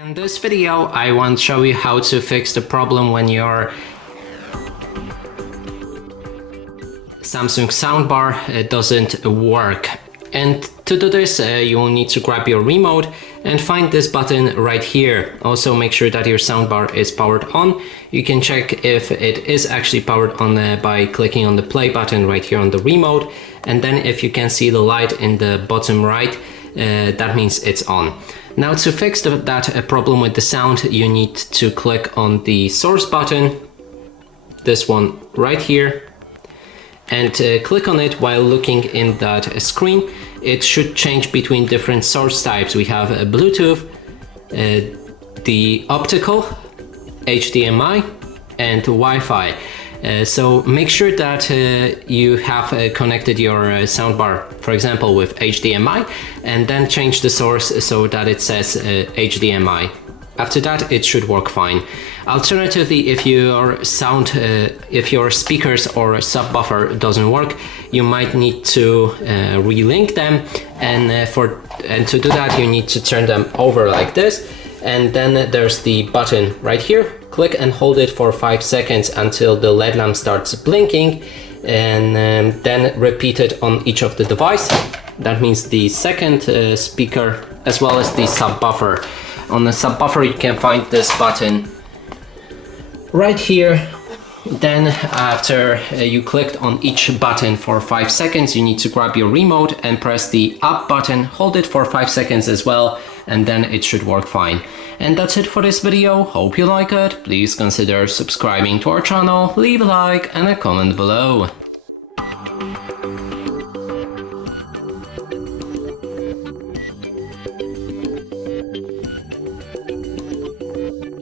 In this video, I want to show you how to fix the problem when your Samsung soundbar doesn't work. And to do this, you will need to grab your remote and find this button right here. Also make sure that your soundbar is powered on. You can check if it is actually powered on by clicking on the play button right here on the remote. And then if you can see the light in the bottom right, that means it's on. Now to fix that problem with the sound, you need to click on the source button, this one right here, and click on it while looking in that screen. It should change between different source types. We have Bluetooth, the optical, HDMI, and Wi-Fi. So make sure that you have connected your soundbar, for example, with HDMI, and then change the source so that it says HDMI. After that, it should work fine. Alternatively, if your speakers or subwoofer doesn't work, you might need to relink them, and to do that, you need to turn them over like this. And then there's the button right here. Click and hold it for 5 seconds until the LED lamp starts blinking, and then repeat it on each of the device. That means the second speaker as well as the subwoofer. On the subwoofer you can find this button right here. Then after you clicked on each button for 5 seconds, you need to grab your remote and press the up button, hold it for 5 seconds as well, and then it should work fine. And that's it for this video. Hope you like it. Please consider subscribing to our channel, leave a like and a comment below.